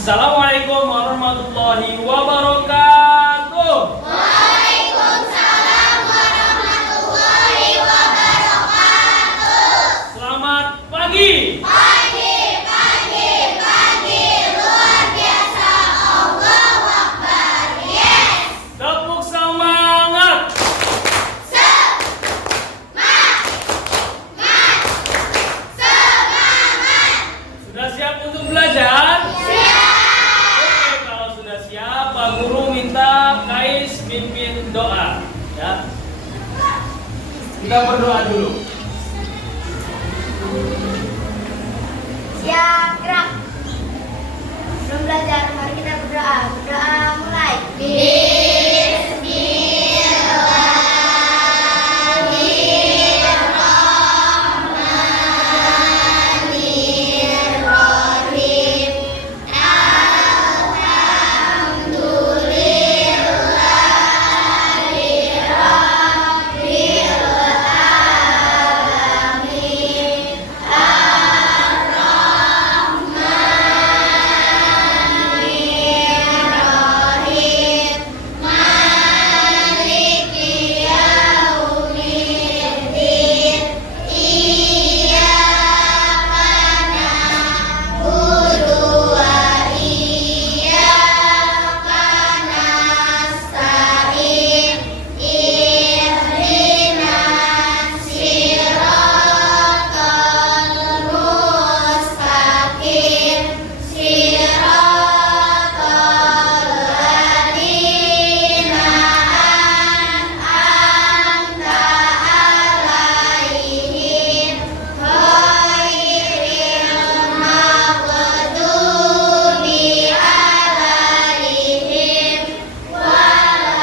Assalamualaikum warahmatullahi wabarakatuh. Waalaikumsalam warahmatullahi wabarakatuh. Selamat pagi. Pagi, luar biasa. Allahu Akbar. Yes. Tepuk semangat. Semangat. Sudah siap untuk belajar? Siap. Oke, kalau sudah siap, Pak Guru minta Kais pimpin doa. Ya. Kita berdoa dulu. Siap, gerak. Sebelum belajar, mari kita berdoa. Berdoa mulai. Bismillahirrahmanirrahim. Alhamdulillahirabbil alamin. Ar-Rahmanir-Rahim. Maliki yaumiddin. Iyyaka na'budu wa iyyaka nasta'in. Ihdinas siratal mustaqim. Siratal ladzina an'amta 'alaihim ghairil maghdubi 'alaihim waladdallin.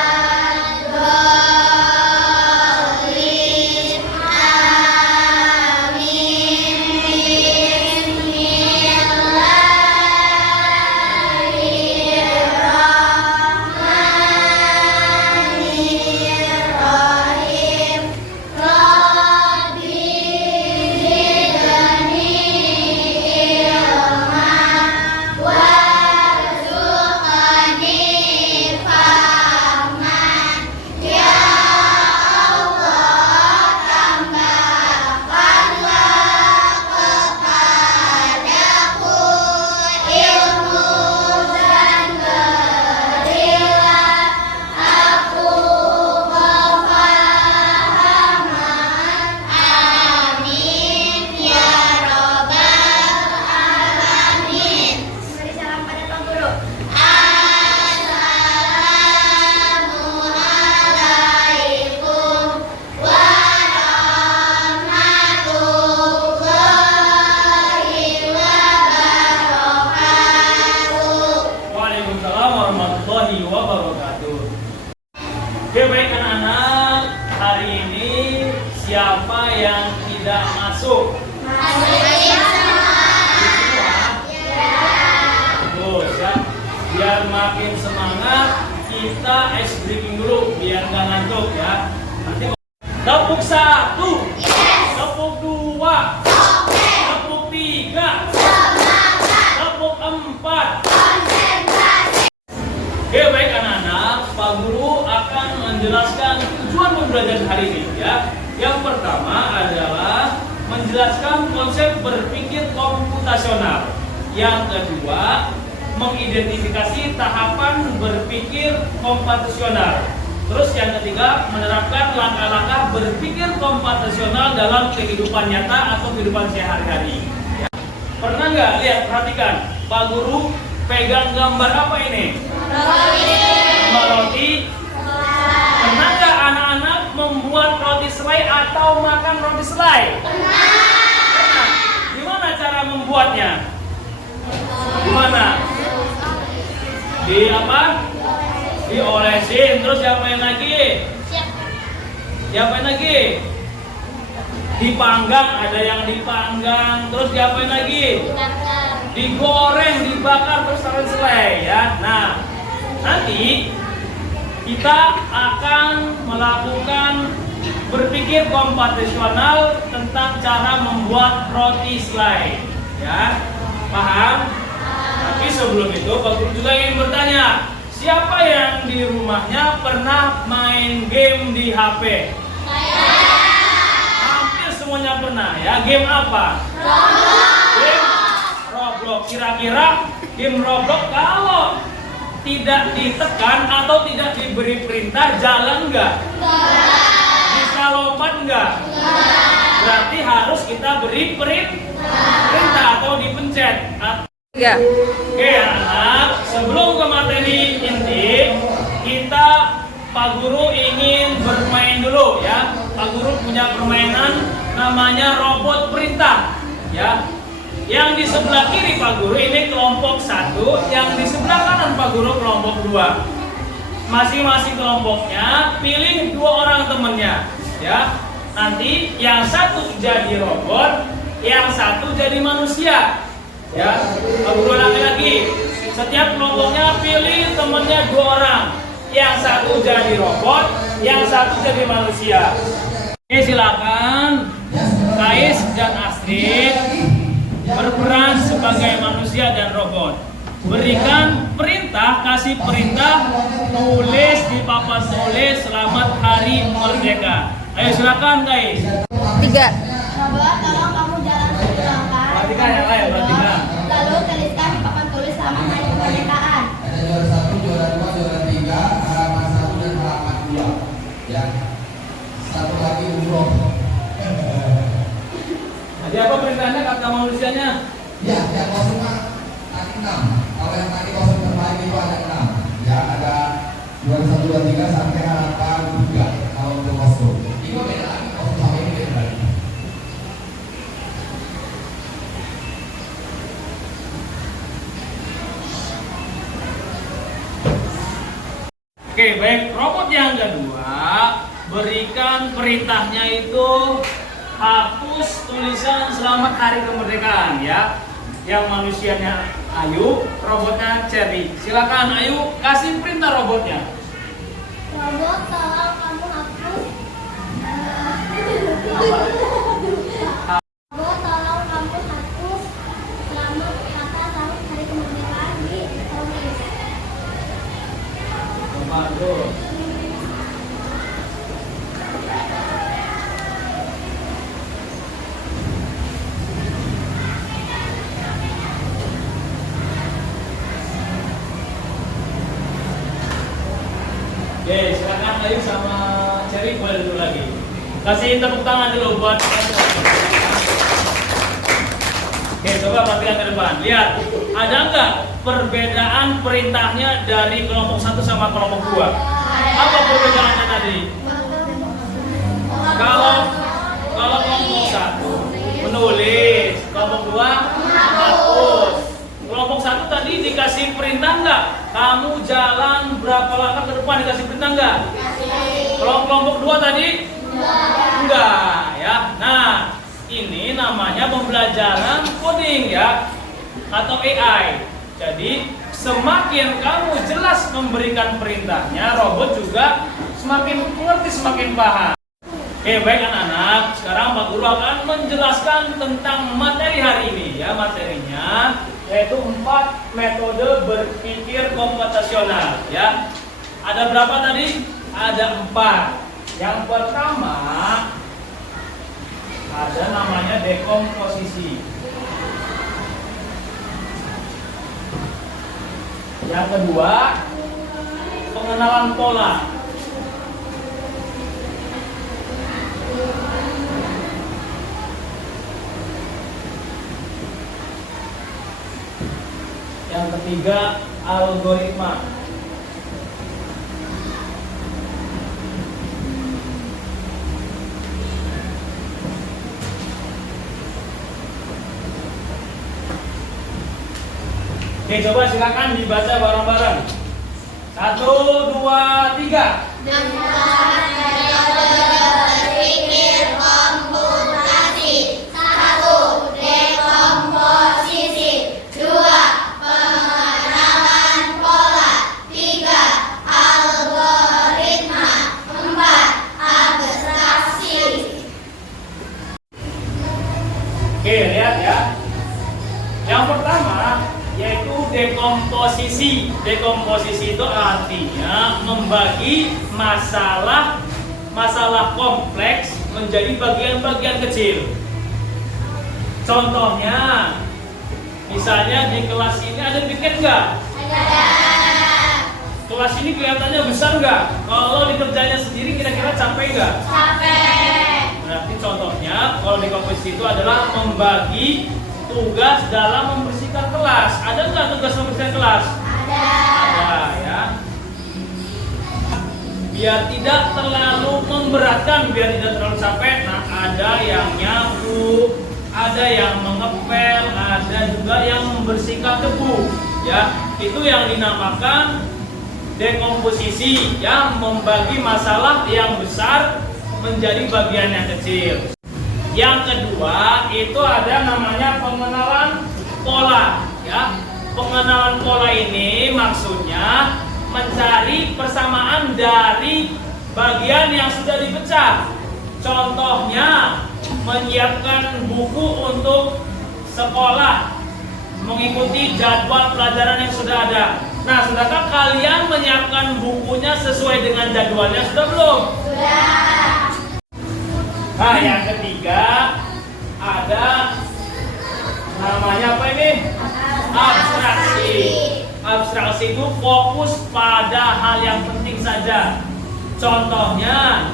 Amin. Bismillahirrahmanirrahim. Rabbi zidni ilma warzuqni fahman. Ya Allah, tambahkanlah kepadaku ilmu dan berilah aku kefahaman. Amin ya robbal alamin. Beri salam pada Pak Guru. Assalamualaikum warahmatullahi wabarakatuh. Waalaikumsalam warahmatullahi wabarakatuh. Oke, baik anak-anak, hari ini siapa yang tidak masuk? Terus ya, biar makin semangat kita ice breaking dulu biar nggak ngantuk ya. Nanti tepuk 1, tepuk 2, tepuk 3, tepuk 4. Oke, baik anak-anak, Pak Guru akan menjelaskan tujuan pembelajaran hari ini ya. Yang pertama adalah menjelaskan konsep berpikir komputasional. Yang kedua, mengidentifikasi tahapan berpikir komputasional. Terus yang ketiga, menerapkan langkah-langkah berpikir komputasional dalam kehidupan nyata atau kehidupan sehari-hari. Ya. Pernah nggak lihat, perhatikan, Pak Guru pegang gambar apa ini? Roti. Pernah nggak anak-anak membuat roti selai atau makan roti selai? Pernah. Gimana cara membuatnya? Gimana? Di apa? Diolesin. Terus diapain lagi? Diapain lagi? Dipanggang. Ada yang dipanggang. Terus diapain lagi? Digoreng, dibakar, terus taruh selai ya. Nah, nanti kita akan melakukan berpikir komputasional tentang cara membuat roti selai ya. Paham? Tapi sebelum itu itu Pak Guru juga ingin bertanya, siapa yang di rumahnya pernah main game di HP? Hampir semuanya pernah ya. Game apa? Game Roblox. Kira-kira game Roblox kalau tidak ditekan atau tidak diberi perintah jalan nggak? Bisa lompat nggak? Berarti harus kita beri perintah atau dipencet. Oke anak, sebelum ke materi inti, kita Pak Guru ingin bermain dulu ya. Pak Guru punya permainan namanya robot perintah ya. Yang di sebelah kiri Pak Guru ini kelompok 1, yang di sebelah kanan Pak Guru kelompok 2. Masing-masing kelompoknya pilih 2 orang temannya ya. Nanti yang satu jadi robot, yang satu jadi manusia. Ya, Pak Guru ulangi lagi. Setiap kelompoknya pilih temannya 2 orang. Yang satu jadi robot, yang satu jadi manusia. Oke, silakan Kais dan Astrid berperan sebagai manusia dan robot. Berikan perintah, kasih perintah, tulis di papan tulis selamat hari merdeka. Ayo silakan Kais. 3. Robot, tolong kamu jalan 1 langkah. Perhatikan yang lain, perhatikan. Lalu tuliskan di papan tulis selamat hari kemerdekaan. Ada juara 1, juara 2, juara 3, halaman 1 dan halaman 2. Ya. Satu lagi umroh. Jadi apa perintahnya kata manusianya? Ya, yang kosong tadi 6. Kalau yang tadi kosong terbaik itu ada 6. Ya, ada juara 1, 2, 3 sampai halaman 3. Kalau untuk kosong. Ini beda lagi, kosong sama ini beda lagi. Oke, baik. Robot yang kedua, berikan perintahnya itu hapus tulisan selamat hari kemerdekaan ya. Yang manusianya Ayu, robotnya Cherry. Silakan Ayu, kasih perintah robotnya. Robot, tolong kamu hapus. Robot, tolong kamu hapus selamat kata selamat hari kemerdekaan di tulis. Bagus. Oke, silakan Ayu sama Cherry boleh dulu lagi. Kasih tepuk tangan dulu buat. Oke, coba perhatikan ke depan. Lihat, ada nggak perbedaan perintahnya dari kelompok 1 sama kelompok 2? Apa perbedaannya tadi? Kalau kelompok 1 menulis, kelompok 2 menghapus. Kelompok 1 tadi dikasih perintah nggak? Kamu jalan berapa langkah ke depan, dikasih perintah nggak? Kalau kelompok 2 tadi? Enggak ya. Nah, ini namanya pembelajaran coding ya, atau AI. Jadi semakin kamu jelas memberikan perintahnya, robot juga semakin mengerti, semakin paham. Oke, baik anak-anak. Sekarang Pak Guru akan menjelaskan tentang materi hari ini ya. Materinya yaitu 4 metode berpikir komputasional ya. Ada berapa tadi? Ada 4. Yang pertama ada namanya dekomposisi. Yang kedua, pengenalan pola. Yang ketiga, algoritma. Oke, coba silakan dibaca bareng-bareng. 1, 2, 3. Berpikir komputasi. 1. Dekomposisi. 2. Pengenalan pola. 3. Algoritma. 4. Abstraksi. Oke, lihat ya. Yang pertama yaitu dekomposisi. Dekomposisi itu artinya membagi masalah kompleks menjadi bagian-bagian kecil. Contohnya, misalnya di kelas ini ada piket nggak? Ada. Kelas ini kelihatannya besar nggak? Kalau dikerjanya sendiri kira-kira capek nggak? Capek. Berarti contohnya kalau di komposisi itu adalah membagi tugas dalam membersihkan kelas. Ada nggak tugas membersihkan kelas? Ada. Ada ya. Biar tidak terlalu memberatkan, biar tidak terlalu capek. Nah, ada yang nyapu, ada yang mengepel, ada juga yang membersihkan debu. Ya, itu yang dinamakan dekomposisi, yang membagi masalah yang besar menjadi bagian yang kecil. Yang kedua itu ada namanya pengenalan pola. Ya, pengenalan pola ini maksudnya mencari persamaan dari bagian yang sudah dipecah. Contohnya menyiapkan buku untuk sekolah, mengikuti jadwal pelajaran yang sudah ada. Nah, sudahkah kalian menyiapkan bukunya sesuai dengan jadwalnya? Sudah belum? Sudah. Nah, yang ketiga ada namanya apa ini? Abstraksi. Abstraksi itu fokus pada hal yang penting saja. Contohnya,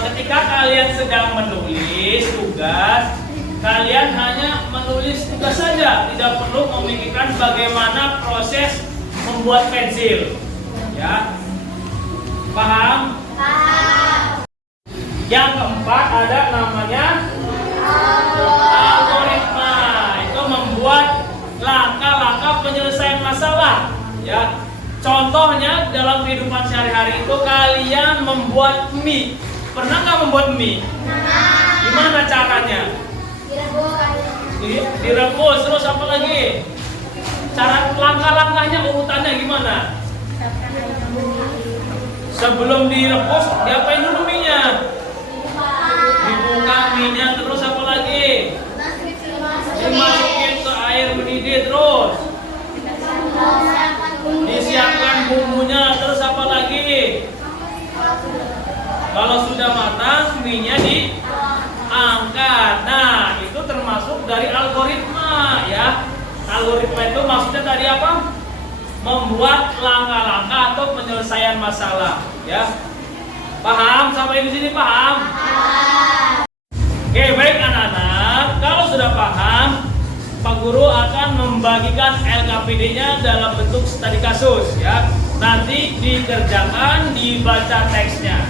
ketika kalian sedang menulis tugas, kalian hanya menulis tugas saja, tidak perlu memikirkan bagaimana proses membuat pensil. Ya, paham? Paham. Yang keempat ada namanya algoritma. Itu membuat langkah-langkah penyelesaian masalah. Ya, contohnya dalam kehidupan sehari-hari itu kalian membuat mie. Pernah nggak membuat mie? Gimana caranya? Direbus, terus apa lagi? Cara langkah-langkahnya, urutannya gimana? Sebelum direbus, diapain dulu mie-nya? Dibuka mie-nya, terus apa lagi? Dimasukin ke air mendidih, terus disiapkan bumbunya, terus apa lagi? Kalau sudah matang, mie-nya diangkat. Nah, itu termasuk dari algoritma ya. Algoritma itu maksudnya tadi apa? Membuat langkah-langkah atau penyelesaian masalah ya. Paham? Sampai di sini paham? Oke, baik anak-anak. Kalau sudah paham, Pak Guru akan membagikan LKPD-nya dalam bentuk studi kasus ya. Nanti dikerjakan, dibaca teksnya.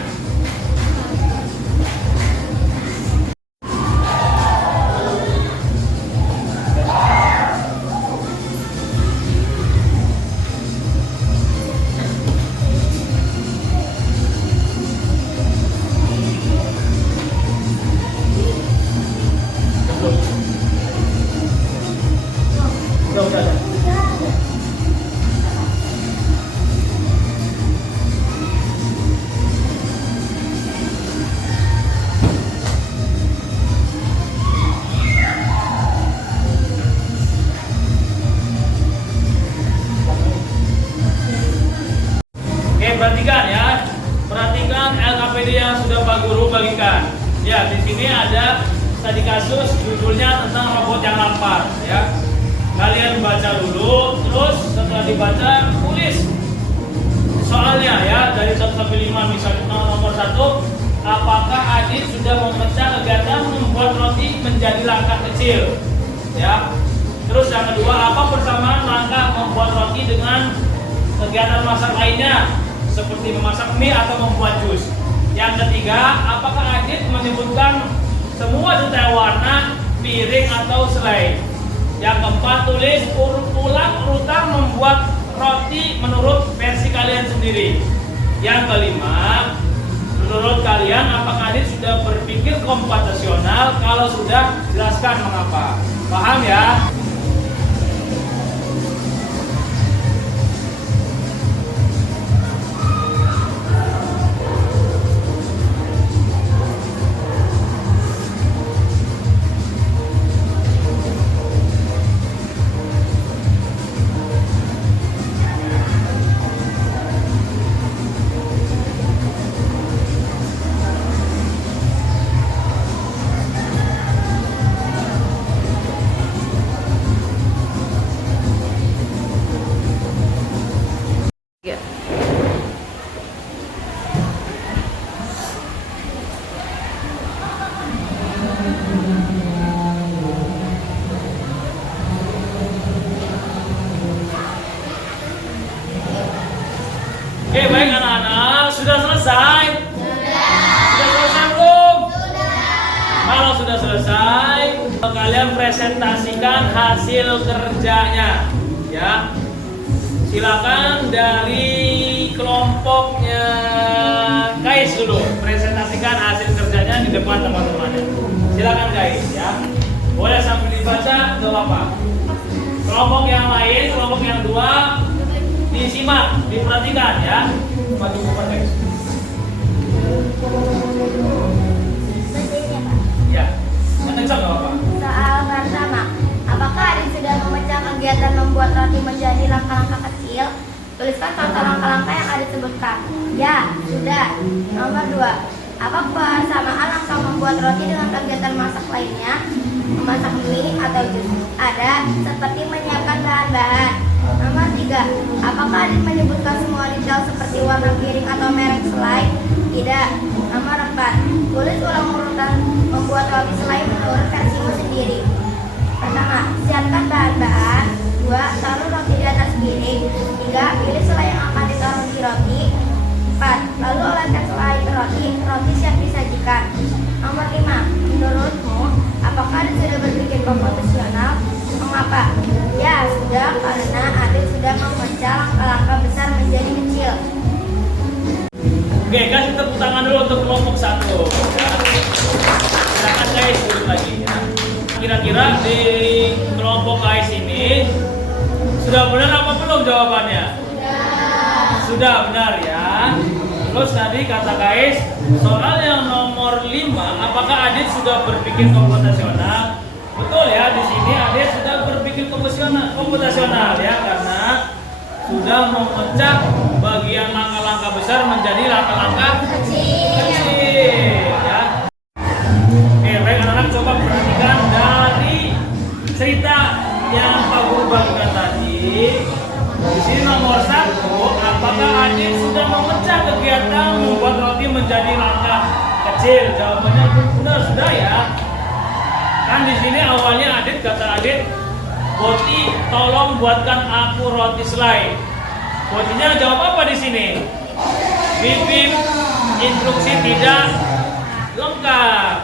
Udah. Oke, perhatikan ya. Perhatikan LKPD yang sudah Pak Guru bagikan. Ya, di sini ada studi kasus judulnya tentang robot yang lapar ya. Kalian baca dulu, terus setelah dibaca tulis soalnya ya, dari 1 sampai 5. Misalnya nomor 1, apakah Adit sudah memecah kegiatan membuat roti menjadi langkah kecil ya. Terus yang kedua, apa persamaan langkah membuat roti dengan kegiatan masak lainnya seperti memasak mie atau membuat jus. Yang ketiga, apakah Adit menyebutkan semua detail warna, piring atau selai. Yang keempat, tulis ulang urutan membuat roti menurut versi kalian sendiri. Yang kelima, menurut kalian apakah Adit sudah berpikir komputasional? Kalau sudah, jelaskan mengapa. Paham ya? Oke, baik anak-anak, sudah selesai? Sudah selesai belum? Kalau sudah selesai, kalian presentasikan hasil kerjanya, ya. Silakan dari kelompoknya Kais dulu, presentasikan hasil kerjanya di depan teman-temannya. Silakan Kais, ya. Boleh sambil dibaca, nggak apa-apa. Kelompok yang lain, kelompok yang dua, disimak, diperhatikan, ya. Maju ke depan, Kais. Ya, yang kencang nggak apa-apa. Soal pertama, apakah adik sudah memecah kegiatan membuat roti menjadi langkah-langkah kecil? Tuliskan contoh langkah-langkah yang adik sebutkan. Ya, sudah. Nomor 2, apa persamaan langkah membuat roti dengan kegiatan masak lainnya? Memasak mie atau jus? Ada, seperti menyiapkan bahan-bahan. Nomor 3, apakah adik menyebutkan semua detail seperti warna piring atau merek selai? Tidak. Nomor 4, tulis ulang urutan membuat roti selai menurut versimu sendiri. Pertama, siapkan bahan-bahan. 2, taruh roti di atas piring. 3, pilih selai yang akan ditaruh di roti. 4, lalu oleskan selai ke roti. Roti siap disajikan. Nomor 5, menurutmu apakah adik sudah berpikir komputasional? Mengapa? Ya, sudah, karena adik sudah memecah langkah-langkah besar menjadi kecil. Oke, kasih tepuk tangan dulu untuk kelompok 1. Ya. Silakan guys, duduk lagi, ya. Kira-kira di kelompok guys ini sudah benar apa belum jawabannya? Sudah benar, ya. Terus tadi kata guys, soal yang nomor 5, apakah adik sudah berpikir komputasional? Betul ya, di sini adik sudah berpikir komputasional ya, karena sudah memecah bagian langkah-langkah besar menjadi langkah-langkah kecil ya. Oke, baik anak-anak, coba perhatikan dari cerita yang Pak Guru bagikan tadi. Di sini nomor 1, apakah adik sudah memecah kegiatan membuat roti menjadi langkah kecil? Jawabannya benar, sudah ya. Kan di sini awalnya adik kata adik, Boti tolong buatkan aku roti selai. Botinya jawab apa di sini? Bip, instruksi tidak lengkap.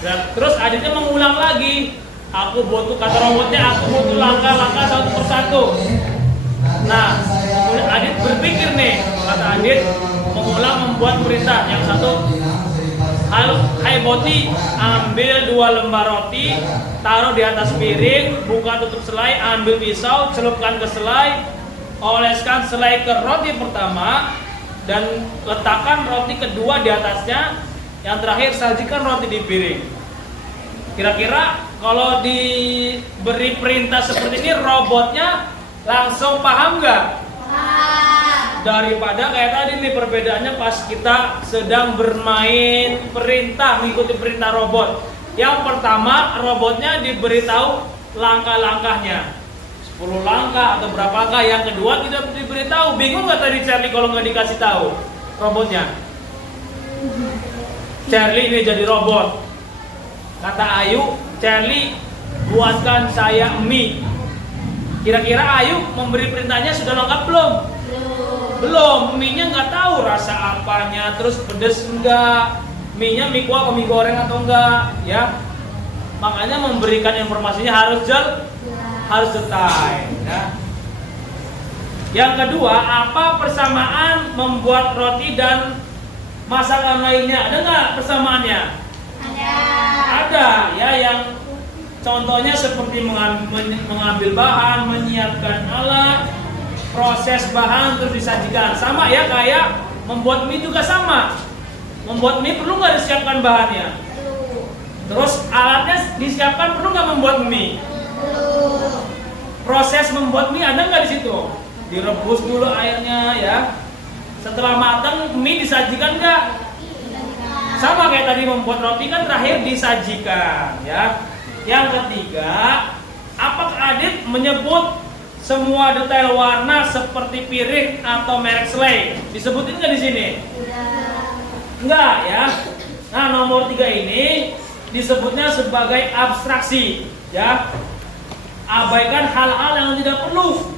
Dan terus adiknya mengulang lagi. Aku butuh, kata robotnya, aku butuh langkah-langkah satu persatu. Nah, kemudian adik berpikir nih, kata adik mengulang membuat perintah. Yang satu, hai Boti, ambil 2 lembar roti, taruh di atas piring, buka tutup selai, ambil pisau, celupkan ke selai, oleskan selai ke roti pertama, dan letakkan roti kedua di atasnya. Yang terakhir, sajikan roti di piring. Kira-kira kalau diberi perintah seperti ini, robotnya langsung paham nggak? Daripada kayak tadi nih, perbedaannya pas kita sedang bermain perintah, mengikuti perintah robot. Yang pertama, robotnya diberitahu langkah-langkahnya, 10 langkah atau berapa langkah. Yang kedua, tidak diberitahu. Bingung nggak tadi Charlie kalau nggak dikasih tahu robotnya? Charlie ini jadi robot. Kata Ayu, Charlie buatkan saya mie. Kira-kira Ayu memberi perintahnya sudah lengkap belum? Belum, mie-nya nggak tahu rasa apanya, terus pedes enggak, mie-nya mie kuah atau mie goreng atau enggak, ya. Makanya memberikan informasinya harus detail, ya. Yang kedua, apa persamaan membuat roti dan masakan lainnya? Ada nggak persamaannya? Ada, ya. Yang contohnya seperti mengambil bahan, menyiapkan alat, proses bahan terus disajikan. Sama ya, kayak membuat mie juga sama. Membuat mie perlu nggak disiapkan bahannya? Terus alatnya disiapkan, perlu nggak membuat mie? Proses membuat mie ada nggak di situ? Direbus dulu airnya, ya. Setelah matang, mie disajikan nggak? Sama kayak tadi membuat roti kan terakhir disajikan, ya. Yang ketiga, apakah adik menyebut semua detail warna seperti piring atau merek selai? Disebutin nggak di sini? Enggak, ya. Nah, nomor 3 ini disebutnya sebagai abstraksi, ya. Abaikan hal-hal yang tidak perlu.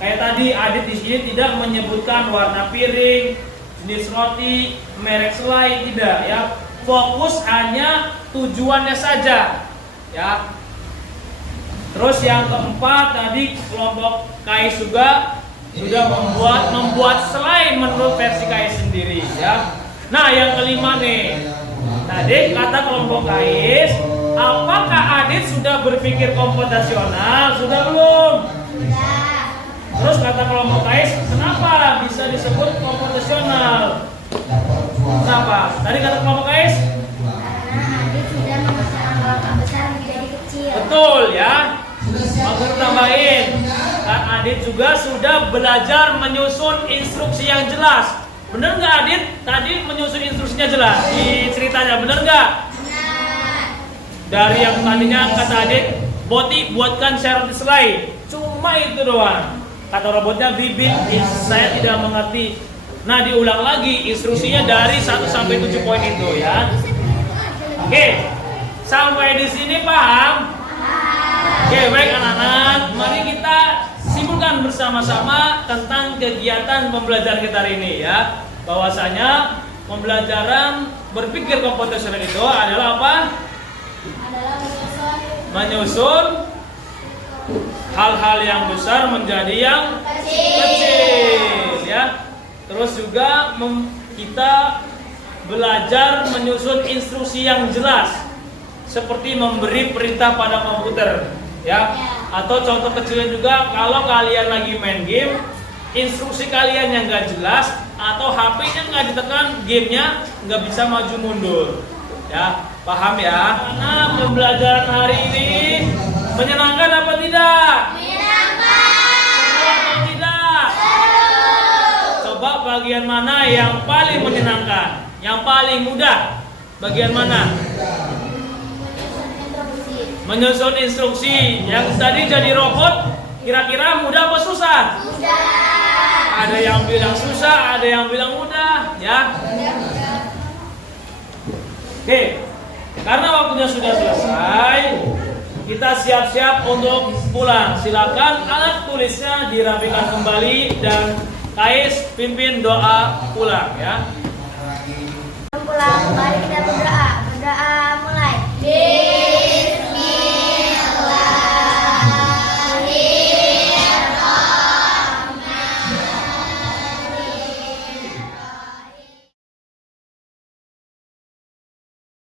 Kayak tadi Adit di sini tidak menyebutkan warna piring, jenis roti, merek selai, tidak ya. Fokus hanya tujuannya saja ya. Terus yang keempat tadi kelompok KAIS juga sudah membuat selai menurut versi KAIS sendiri ya. Nah, yang kelima nih. Tadi kata kelompok KAIS, apakah Adit sudah berpikir komputasional? Sudah belum? Sudah. Terus kata kelompok KAIS, kenapa bisa disebut komputasional? Kenapa? Tadi kata kelompok KAIS? Karena Adit sudah memecahkan langkah besar menjadi kecil. Betul ya. Aku tambahin, kan Adit juga sudah belajar menyusun instruksi yang jelas. Bener nggak Adit? Tadi menyusun instruksinya jelas di ceritanya, bener nggak? Benar. Dari yang tadinya kata Adit, Boti buatkan syarat selai, cuma itu doang. Kata robotnya, Bibit, saya tidak mengerti. Nah, diulang lagi instruksinya dari 1 sampai 7 poin itu ya. Oke, sampai di sini paham? Oke, baik anak-anak, mari kita simpulkan bersama-sama tentang kegiatan pembelajaran kita hari ini ya. Bahwasanya pembelajaran berpikir komputasional itu adalah apa? Adalah Menyusun hal-hal yang besar menjadi yang kecil ya. Terus juga kita belajar menyusun instruksi yang jelas seperti memberi perintah pada komputer ya. Atau contoh kecilnya juga kalau kalian lagi main game, instruksi kalian yang nggak jelas atau HP-nya nggak ditekan, gamenya nggak bisa maju mundur ya. Paham ya? Nah, pembelajaran hari ini menyenangkan apa tidak? Seru atau tidak? Coba bagian mana yang paling menyenangkan? Yang paling mudah? Bagian mana? Menyusun instruksi. Yang tadi jadi robot, kira-kira mudah apa susah? Sudah. Ada yang bilang susah, ada yang bilang mudah, ya. Oke, karena waktunya sudah selesai, kita siap-siap untuk pulang. Silakan alat tulisnya dirapikan kembali dan KAIS pimpin doa pulang, ya. Pulang